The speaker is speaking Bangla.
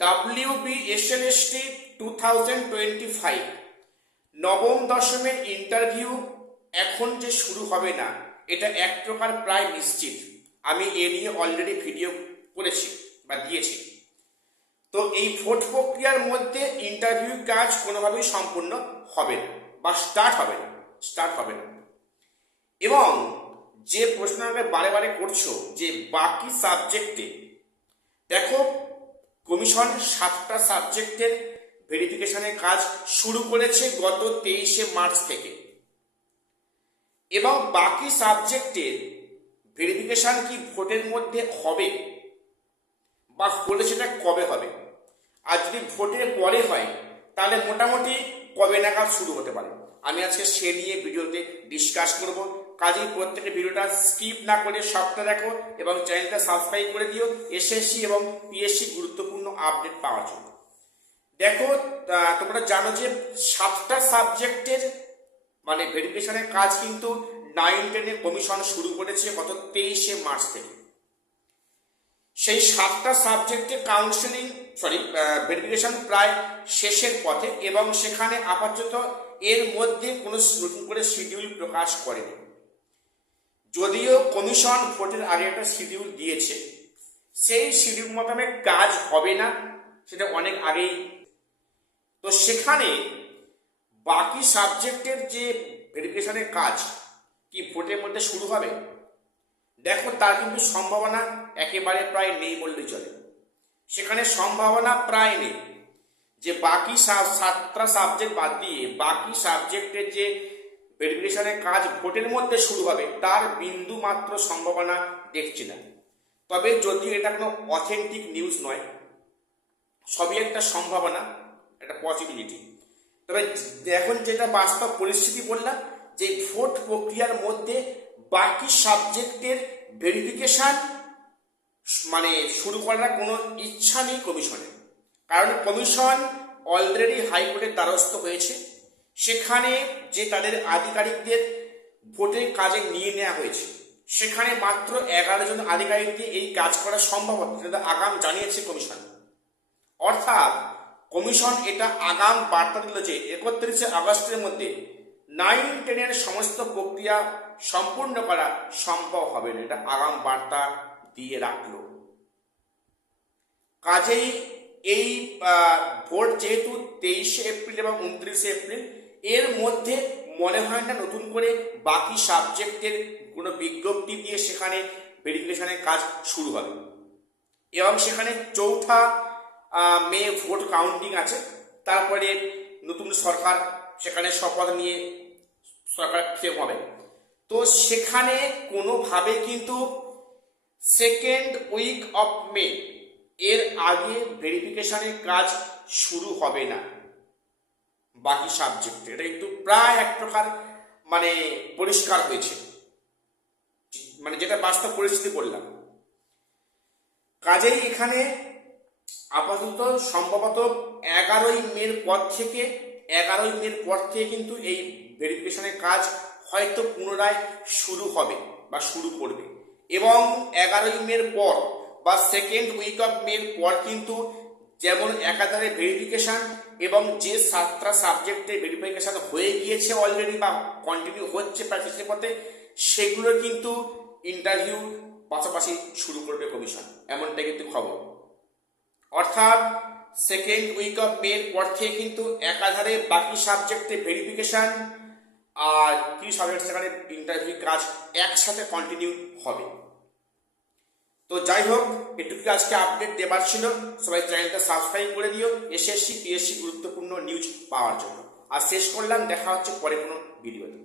WBSLST 2025 নবম দশমের ইন্টারভিউ এখন যে শুরু হবে না, এটা এক প্রকার প্রায় নিশ্চিত। আমি এ নিয়ে অলরেডি ভিডিও করেছি বা দিয়েছি। তো এই ভোট প্রক্রিয়ার মধ্যে ইন্টারভিউ কাজ কোনোভাবেই সম্পূর্ণ হবে না বা স্টার্ট হবে না। এবং যে প্রশ্ন আমাকে বারে বারে করছো যে বাকি সাবজেক্টে, দেখো কমিশন 7টা সাবজেক্টের ভেরিফিকেশনের কাজ শুরু করেছে গত 23শে মার্চ থেকে, এবং বাকি সাবজেক্টের ভেরিফিকেশন কি ভোটের মধ্যে হবে বা হলে সেটা কবে হবে, আর যদি ভোটের পরে হয় তাহলে মোটামুটি কবে নাগাদ শুরু হতে পারে, আমি আজকে সে নিয়ে ভিডিওতে ডিসকাস করব। কাজেই প্রত্যেকের ভিডিওটা স্কিপ না করে সবটা দেখো এবং চ্যানেলটা সাবস্ক্রাইব করে দিও এসএসসি এবং পিএসসি গুরুত্বপূর্ণ আপডেট পাওয়ার জন্য। দেখো তোমরা জানো যে 7টা সাবজেক্টের মানে ভেরিফিকেশনের কাজ কিন্তু 9-10 কমিশন শুরু করেছে গত 23শে মার্চ থেকে। সেই 7টা সাবজেক্টের ভেরিফিকেশন প্রায় শেষের পথে, এবং সেখানে আপাতত এর মধ্যে কোনো নতুন করে শিডিউল প্রকাশ করেনি। যদিও কমিশন ভোটের আগে একটা শিডিউল দিয়েছে, সেই শিডিউল মোতাবেক কাজ হবে না, সেটা অনেক আগেই। তো সেখানে বাকি সাবজেক্টের যে ভেরিফিকেশনের কাজ কি ভোটের মধ্যে শুরু হবে, দেখো তার কিন্তু সম্ভাবনা একেবারে প্রায় নেই বললেই চলে। সেখানে সম্ভাবনা প্রায় নেই যে বাকি 7টা সাবজেক্ট বাদ দিয়ে বাকি সাবজেক্টের যে ভেরিফিকেশনের কাজ ভোটের মধ্যে শুরু হবে তার বিন্দু মাত্র সম্ভাবনা দেখছি না। তবে যদিও এটা কোনো অথেন্টিক নিউজ নয়, সবই একটা সম্ভাবনা, একটা পসিবিলিটি। তবে এখন যেটা বাস্তব পরিস্থিতি বললাম, যে ভোট প্রক্রিয়ার মধ্যে বাকি সাবজেক্টের ভেরিফিকেশন মানে শুরু করার কোনো ইচ্ছা নেই কমিশনের। কারণ কমিশন অলরেডি হাইকোর্টের দ্বারস্থ হয়েছে, সেখানে যে তাদের আধিকারিকদের ভোটের কাজে নিয়ে নেওয়া হয়েছে, সেখানে মাত্র 11 জন আধিকারিক দিয়ে এই কাজ করা সম্ভব হবে, সেটা আগাম জানিয়েছে কমিশন। অর্থাৎ কমিশন এটা আগাম বার্তা দিল যে 31শে আগস্টের মধ্যে 9-10 সমস্ত প্রক্রিয়া সম্পূর্ণ করা সম্ভব হবে না, এটা আগাম বার্তা দিয়ে রাখলো। কাজেই এই ভোট যেহেতু 23শে এপ্রিল এবং 29শে এপ্রিল, এর মধ্যে মনে হয় না নতুন করে বাকি সাবজেক্টের কোনো বিজ্ঞপ্তি দিয়ে সেখানে ভেরিফিকেশনের কাজ শুরু হবে। এবং সেখানে 4 মে ভোট কাউন্টিং আছে, তারপরে নতুন সরকার সেখানে শপথ নিয়ে সরকার ফেম হবে। তো সেখানে কোনোভাবে কিন্তু 2nd উইক অফ মে এর আগে ভেরিফিকেশনের কাজ শুরু হবে না বাকি সাবজেক্টে। এটা কিন্তু প্রায় এক প্রকার মানে পরিষ্কার হয়েছে, মানে যেটা বাস্তব পরিস্থিতি বললাম। কাজেই এখানে আপাতত সম্ভবত 11ই মের পর থেকে কিন্তু এই ভেরিফিকেশনের কাজ হয়তো পুনরায় শুরু হবে বা শুরু করবে। এবং 11ই মের পর বা 2nd উইক অফ মের পর কিন্তু যেমন একাধারে ভেরিফিকেশন এবং যে 7টা সাবজেক্টে ভেরিফিকেশন হয়ে গিয়েছে অলরেডি বা কন্টিনিউ হচ্ছে প্রায় শেষের পথে, সেগুলো কিন্তু ইন্টারভিউ পাশাপাশি শুরু করবে কমিশন, এমনটাই কিন্তু খবর। অর্থাৎ 2nd উইক অফ মের পর থেকে কিন্তু একাধারে বাকি সাবজেক্টে ভেরিফিকেশন আর কি সাবজেক্ট সেখানে ইন্টারভিউ কাজ একসাথে কন্টিনিউ হবে। তো যাই হোক, এটুকু আজকে আপডেট দেবার ছিল। সবাই চ্যানেলটা সাবস্ক্রাইব করে দিও এসএসসি পিএসসি গুরুত্বপূর্ণ নিউজ পাওয়ার জন্য। আর শেষ করলাম, দেখা হচ্ছে পরে কোনো ভিডিওতে।